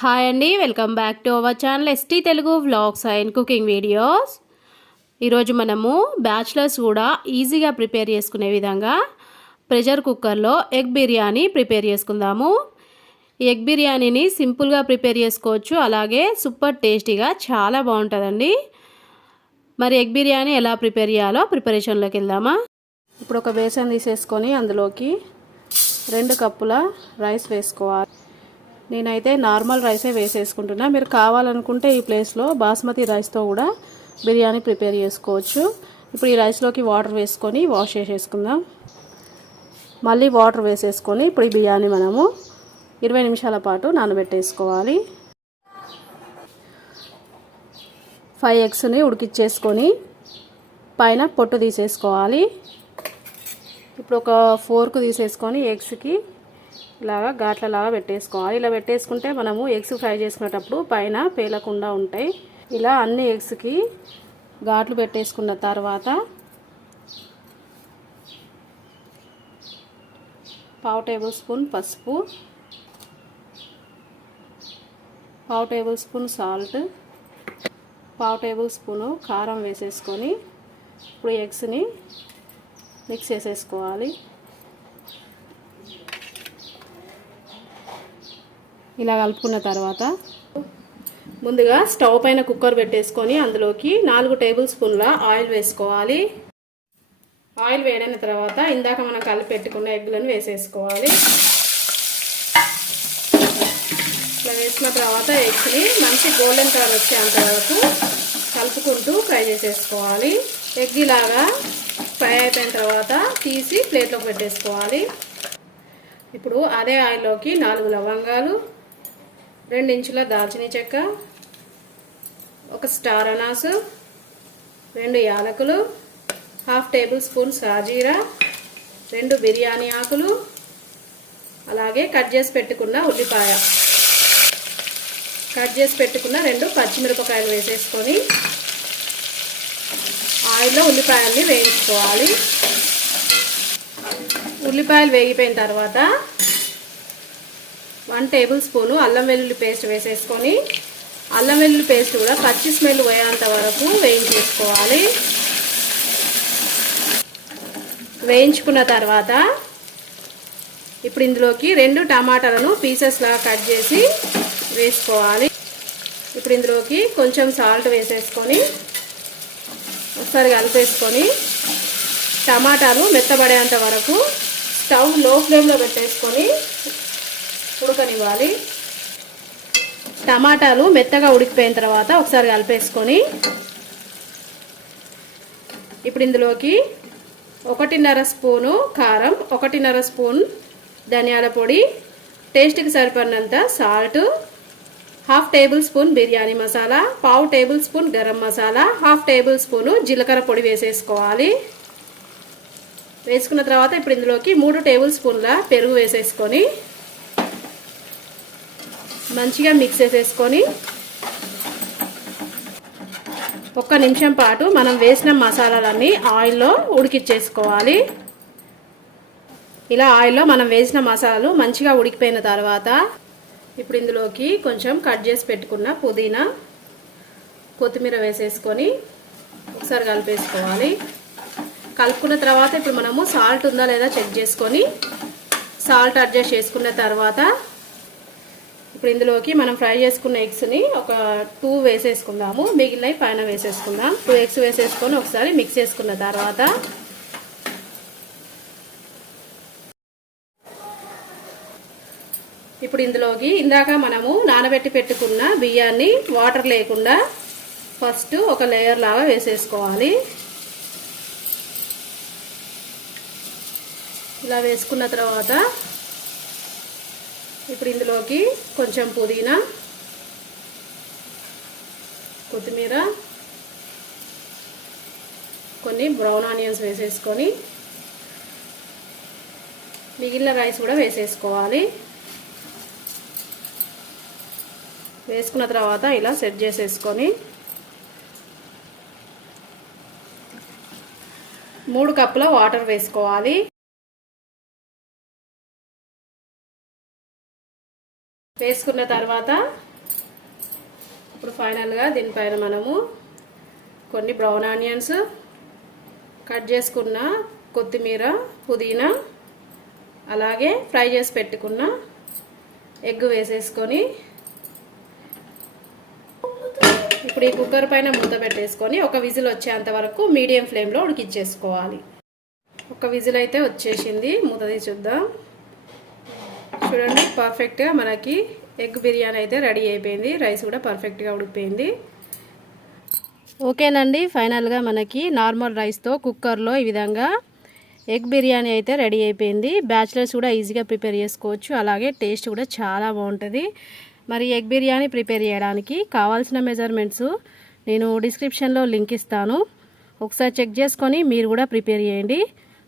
Hi అండి welcome back to our channel ST Telugu vlogs and cooking videos. ఈరోజు మనము bachelors కూడా ఈజీగా ప్రిపేర్ చేసుకునే విధంగా ప్రెషర్ కుక్కర్లో ఎగ్ బిర్యానీ ప్రిపేర్ చేసుకుందాము. ఎగ్ బిర్యానీని సింపుల్గా ప్రిపేర్ చేసుకోవచ్చు అలాగే సూపర్ టేస్టీగా చాలా బాగుంటుందండి. మరి ఎగ్ బిర్యానీ ఎలా ప్రిపేర్ చేయాలో ప్రిపరేషన్లోకి వెళ్దామా? ఇప్పుడు ఒక బేసన్ తీసేసుకొని అందులోకి రెండు కప్పుల రైస్ వేసుకోవాలి. నేనైతే నార్మల్ రైసే వేసేసుకుంటున్నా. మీరు కావాలనుకుంటే ఈ ప్లేస్లో బాస్మతి రైస్తో కూడా బిర్యానీ ప్రిపేర్ చేసుకోవచ్చు. ఇప్పుడు ఈ రైస్లోకి వాటర్ వేసుకొని వాష్ చేసేసుకుందాం. మళ్ళీ వాటర్ వేసేసుకొని ఇప్పుడు ఈ బిర్యానీ మనము ఇరవై నిమిషాల పాటు నానబెట్టేసుకోవాలి. ఫైవ్ ఎగ్స్ని ఉడికిచ్చేసుకొని పైన పొట్టు తీసేసుకోవాలి. ఇప్పుడు ఒక ఫోర్క్ తీసేసుకొని ఎగ్స్కి ఇలాగా ఘాట్లలాగా పెట్టేసుకోవాలి. ఇలా పెట్టేసుకుంటే మనము ఎగ్స్ ఫ్రై చేసుకునేటప్పుడు పైన పేలకుండా ఉంటాయి. ఇలా అన్ని ఎగ్స్కి ఘాట్లు పెట్టేసుకున్న తర్వాత పావు టేబుల్ స్పూన్ పసుపు పావు టేబుల్ స్పూన్ సాల్ట్ పావు టేబుల్ స్పూను కారం వేసేసుకొని ఇప్పుడు ఎగ్స్ని మిక్స్ చేసేసుకోవాలి. ఇలా కలుపుకున్న తర్వాత ముందుగా స్టవ్ పైన కుక్కర్ పెట్టేసుకొని అందులోకి నాలుగు టేబుల్ స్పూన్ల ఆయిల్ వేసుకోవాలి. ఆయిల్ వేడైన తర్వాత ఇందాక మనం కలిపి పెట్టుకున్న ఎగ్లను వేసేసుకోవాలి. ఇట్లా వేసిన తర్వాత ఎగ్స్ని మంచి గోల్డెన్ కలర్ వచ్చేంత వరకు కలుపుకుంటూ ఫ్రై చేసేసుకోవాలి. ఎగ్ ఇలాగా ఫ్రై అయిపోయిన తర్వాత తీసి ప్లేట్లోకి పెట్టేసుకోవాలి. ఇప్పుడు అదే ఆయిల్లోకి నాలుగు లవంగాలు రెండు ఇంచుల దాల్చిన చెక్క ఒక స్టార్ అనాసు రెండు యాలకులు హాఫ్ టేబుల్ స్పూన్ సాజీరా రెండు బిర్యానీ ఆకులు అలాగే కట్ చేసి పెట్టుకున్న ఉల్లిపాయ. కట్ చేసి పెట్టుకున్న రెండు పచ్చిమిరపకాయలు వేసేసుకొని ఆయిల్లో ఉల్లిపాయల్ని వేయించుకోవాలి. ఉల్లిపాయలు వేగిపోయిన తర్వాత వన్ టేబుల్ స్పూను అల్లం వెల్లుల్లి పేస్ట్ వేసేసుకొని అల్లం వెల్లుల్లి పేస్ట్ కూడా పచ్చి స్మెల్ పోయేంత వరకు వేయించేసుకోవాలి. వేయించుకున్న తర్వాత ఇప్పుడు ఇందులోకి రెండు టమాటాలను పీసెస్లా కట్ చేసి వేసుకోవాలి. ఇప్పుడు ఇందులోకి కొంచెం సాల్ట్ వేసేసుకొని ఒకసారి కలిపేసుకొని టమాటాలు మెత్తబడేంత వరకు స్టవ్లో ఫ్లేమ్లో పెట్టేసుకొని ఉడకనివ్వాలి. టమాటాలు మెత్తగా ఉడికిపోయిన తర్వాత ఒకసారి కలిపేసుకొని ఇప్పుడు ఇందులోకి ఒకటిన్నర స్పూను కారం ఒకటిన్నర స్పూన్ ధనియాల పొడి టేస్ట్కి సరిపడినంత salt half tablespoon biryani masala పావు tablespoon garam masala half tablespoon జీలకర్ర పొడి వేసేసుకోవాలి. వేసుకున్న తర్వాత ఇప్పుడు ఇందులోకి మూడు టేబుల్ స్పూన్ల పెరుగు వేసేసుకొని మంచిగా మిక్స్ చేసేసుకొని ఒక్క నిమిషం పాటు మనం వేసిన మసాలాలన్నీ ఆయిల్లో ఉడికిచ్చేసుకోవాలి. ఇలా ఆయిల్లో మనం వేసిన మసాలాలు మంచిగా ఉడికిపోయిన తర్వాత ఇప్పుడు ఇందులోకి కొంచెం కట్ చేసి పెట్టుకున్న పుదీనా కొత్తిమీర వేసేసుకొని ఒకసారి కలిపేసుకోవాలి. కలుపుకున్న తర్వాత ఇప్పుడు మనము సాల్ట్ ఉందా లేదా చెక్ చేసుకొని సాల్ట్ అడ్జస్ట్ చేసుకున్న తర్వాత ఇప్పుడు ఇందులోకి మనం ఫ్రై చేసుకున్న ఎగ్స్ని ఒక టూ వేసేసుకుందాము. మిగిలినవి పైన వేసేసుకుందాం. టూ ఎగ్స్ వేసేసుకొని ఒకసారి మిక్స్ చేసుకున్న తర్వాత ఇప్పుడు ఇందులోకి ఇందాక మనము నానబెట్టి పెట్టుకున్న బియ్యాన్ని వాటర్ లేకుండా ఫస్ట్ ఒక లేయర్ లాగా వేసేసుకోవాలి. ఇలా వేసుకున్న తర్వాత ఇప్పుడు ఇందులోకి కొంచెం పుదీనా కొత్తిమీర కొన్ని బ్రౌన్ ఆనియన్స్ వేసేసుకొని మిగిలిన రైస్ కూడా వేసేసుకోవాలి. వేసుకున్న తర్వాత ఇలా సెట్ చేసేసుకొని మూడు కప్పుల వాటర్ వేసుకోవాలి. వేసుకున్న తర్వాత ఇప్పుడు ఫైనల్గా దీనిపైన మనము కొన్ని బ్రౌన్ ఆనియన్స్ కట్ చేసుకున్న కొత్తిమీర పుదీనా అలాగే ఫ్రై చేసి పెట్టుకున్న ఎగ్ వేసేసుకొని ఇప్పుడు ఈ కుక్కర్ పైన మూత పెట్టేసుకొని ఒక విజిల్ వచ్చేంత వరకు మీడియం ఫ్లేమ్లో ఉడికిచ్చేసుకోవాలి ఒక విజిల్ అయితే వచ్చేసింది. మూత తీసి చూద్దాం. చూడండి పర్ఫెక్ట్గా మనకి ఎగ్ బిర్యానీ అయితే రెడీ అయిపోయింది. రైస్ కూడా పర్ఫెక్ట్గా ఉడికిపోయింది. ఓకేనండి ఫైనల్గా మనకి నార్మల్ రైస్తో కుక్కర్లో ఈ విధంగా ఎగ్ బిర్యానీ అయితే రెడీ అయిపోయింది. బ్యాచిలర్స్ కూడా ఈజీగా ప్రిపేర్ చేసుకోవచ్చు. అలాగే టేస్ట్ కూడా చాలా బాగుంటుంది. మరి ఎగ్ బిర్యానీ ప్రిపేర్ చేయడానికి కావాల్సిన మెజర్మెంట్స్ నేను డిస్క్రిప్షన్లో లింక్ ఇస్తాను. ఒకసారి చెక్ చేసుకొని మీరు కూడా ప్రిపేర్ చేయండి.